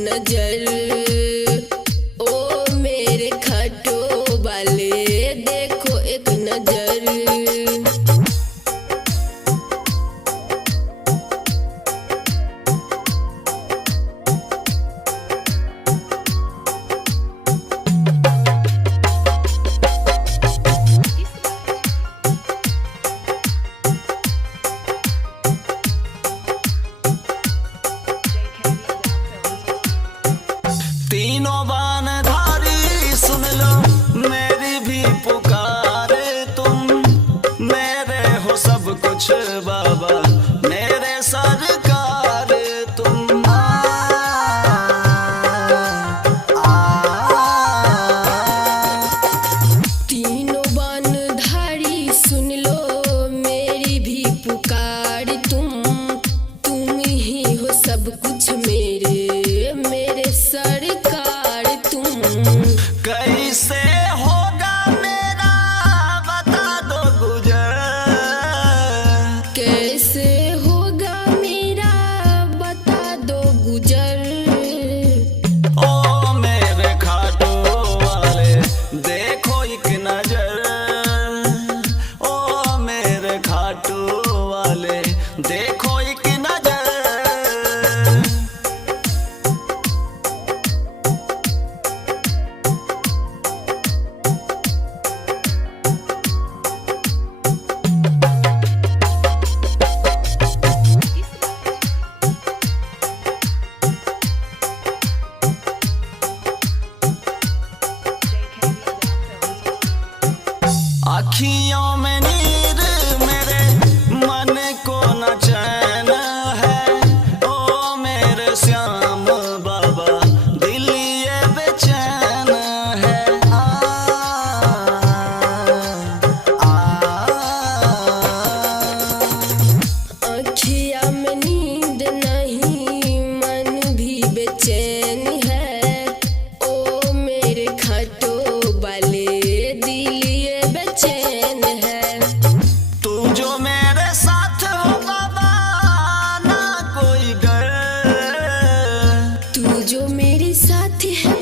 नजर। ओ मेरे खाटो वाले देखो एक नजर। तीनों बानधारी सुन लो मेरी भी पुकारे, तुम मेरे हो सब कुछ बाबा, मेरे सरकार तुम। तीनों बानधारी सुन लो मेरी भी पुकार, तुम ही हो सब कुछ मेरे, मेरे सरकार तुम। कैसे होगा मेरा बता दो गुजर, कैसे होगा मेरा बता दो गुजर। ओ मेरे खाटो वाले देखो एक नजर, ओ मेरे खाटो वाले देखो एक नजर। अखियों में नीर मेरे मन को न चैन है, ओ मेरे श्याम बाबा दिल ये बेचैन है। अखिया में नींद नहीं मन भी बेचैन है, ओ मेरे खाटो वाले दिल ये बेचैन है। तू जो मेरे साथ हो बाबा ना कोई डर, तू जो मेरे साथ है